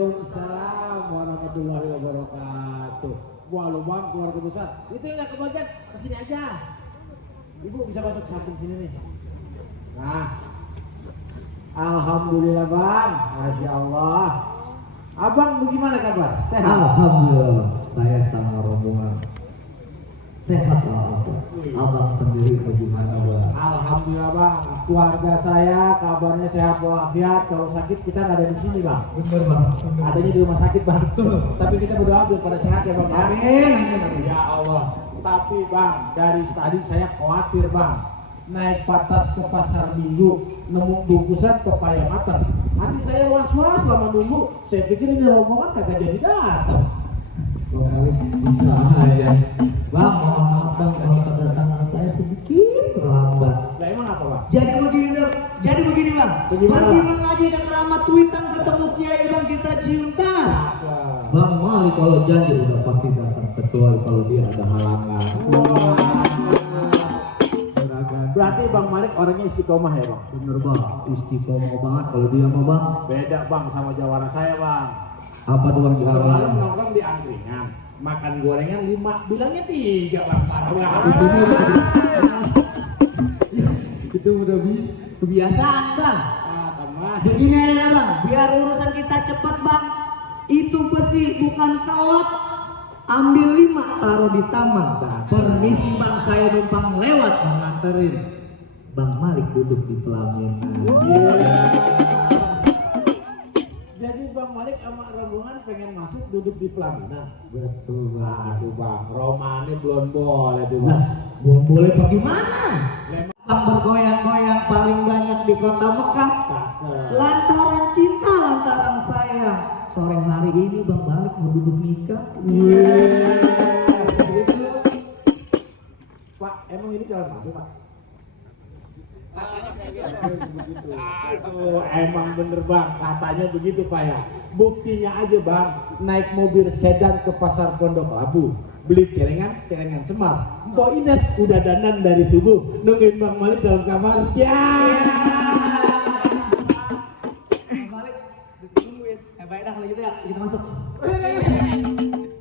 Waalaikumsalam warahmatullahi wabarakatuh. Wah lu bang keluarga besar. Itu yang gak kebagian, kesini aja. Ibu bisa masuk samping sini nih. Nah, alhamdulillah bang, masya Allah. Abang bagaimana kabar? Sehat? Alhamdulillah, saya sama rombongan sehat lah. Abang sendiri bagaimana bang? Alhamdulillah bang, keluarga saya kabarnya sehat walafiat. Kalau sakit kita nggak ada di sini bang. Bener bang. Adanya di rumah sakit bang. Tapi kita berdoa biar pada sehat ya bang. Amin. Ya Allah. Tapi bang, dari tadi saya khawatir bang. Naik patas ke pasar minggu, nemu bungkusan pepaya matang. Hati saya was-was lama nunggu. Saya pikir ini rombongan kagak jadi datang. Kembali bisa aja. Bang, mohon maaf bang kalau kedatangan saya sedikit terlambat. Lah emang apa bang? Jadi begini bang. Bagaimana, Nanti Bang? bang aja dan keramat Twitter ketemu Kiai bang kita ciumkan. Wah. Bang Mali kalau janji udah pasti datang, kecuali kalau dia ada halangan. Berarti Bang Malik orangnya istiqomah ya bang? Bener bang, istiqomah banget kalau dia mau bang. Beda bang sama jawara saya bang. Apa tuh bang Semalam halangan? nongkrong di angkringan, makan gorengan 5, bilangnya 3 bang. Parah banget. Itu udah kebiasaan bang. Ah, tambah. Begini aja bang, biar urusan kita cepat bang. Itu besi bukan kawat. Ambil 5 taruh di taman. Permisi bang, saya numpang lewat menganterin. Bang Malik duduk di pelaminan. Jadi Bang Malik sama rombongan pengen masuk duduk di pelaminan. Betul bang. Aduh bang, romane belum boleh tuh Nah, bang. boleh bagaimana? Lemah. Bang bergoyang-goyang paling banyak di kota Mekah. Lantaran cinta, lantaran sayang. Sore hari ini Bang Malik mau duduk nikah. Pak, emang ini jalan masuk pak? Katanya kayak gitu. Aduh, emang bener bang, katanya begitu pak ya. Buktinya aja bang, naik mobil sedan ke pasar Pondok Labu, beli celengan semar. Mbok Ines udah dandan dari subuh, nungguin Bang Malik dalam kamar. Ya. Bang Malik tungguin. Baik dah kalau gitu ya, kita masuk.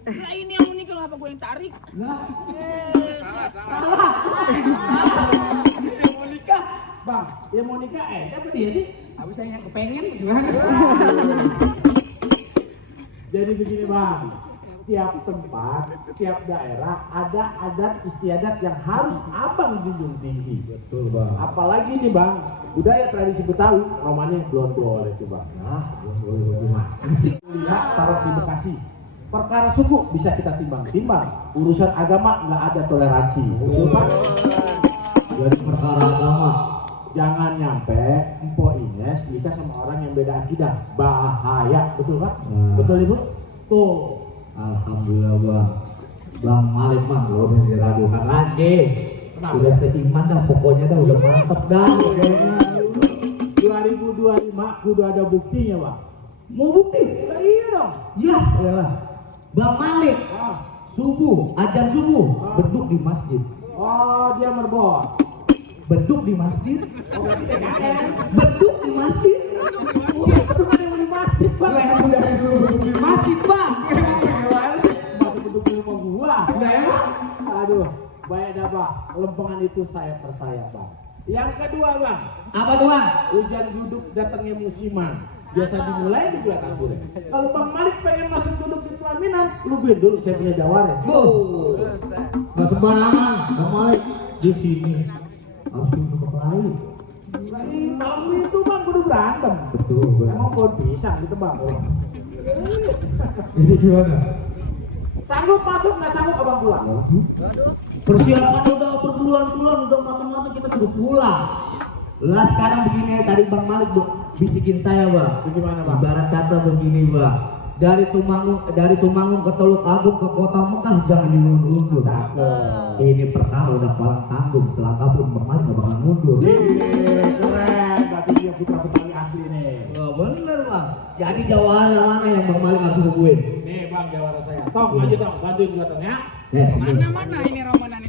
Lah ini yang unik kalau apa gue yang tarik? Nah, Salah. Yang mau nikah, bang, yang mau nikah apa dia sih? habis saya yang kepengen gimana? Jadi begini bang, setiap tempat, setiap daerah ada adat istiadat yang harus abang junjung tinggi. Betul bang. Apalagi nih bang, budaya tradisi Betawi, romannya belum boleh tuh bang. Nah, boleh gimana? Lihat taruh di Bekasi. Perkara suku bisa kita timbang-timbang. Urusan agama nggak ada toleransi. Betul pak? Jadi perkara agama. Jangan nyampe Mpok Ines nikah sama orang yang beda akidah. Bahaya, betul pak? Betul ibu? Tuh. Alhamdulillah bang. Bang Malik mah lo udah diragukan lagi. Kenapa? Sudah seiman dah, pokoknya dah udah mantep dah. 2025 kudu ada buktinya bang. Mau bukti? Nah, iya dong. Ya, iyalah. Bang Malik Ah. subuh, azan subuh, beduk di masjid. Oh dia merbot. Beduk di masjid. Oh berarti TKN. Beduk di masjid. Udah bukan yang di masjid bang. Lah, yang dari dulu beduk di masjid bang. Masih duduk di rumah gua. Nah, ya. Aduh, baik dah bang. Lempengan itu saya percaya bang. Yang kedua bang, Apa tuh bang? hujan duduk datangnya musiman. Biasa dimulai di bulan Asur. Kalau Bang Malik pengen masuk duduk di pelaminan, lu biar dulu saya punya jawara. Gak sembarangan, Bang Malik di sini harus untuk lain. Malam itu bang kudu berantem. Betul bang. Emang pohon pisang gitu bang. Ini gimana? Sanggup masuk nggak sanggup abang pulang? Persiapan udah berbulan-bulan, udah matang-matang kita kudu pulang. Lah sekarang begini, tadi Bang Malik bisikin saya bang. Bagaimana bang? Ibarat kata begini bang, dari Tumanggung ke Teluk Agung ke Kota Mekah jangan diundur-undur. Ini perkara udah paling tanggung, selangkah pun Bang Malik gak bakal mundur. Keren, berarti dia putra Betawi asli nih. Oh, bener bang. Jadi jawara mana yang Bang Malik harus hubungin? Nih bang jawara saya. Tong lanjut tong, bantuin gua tong ya. Mana ini romanan itu?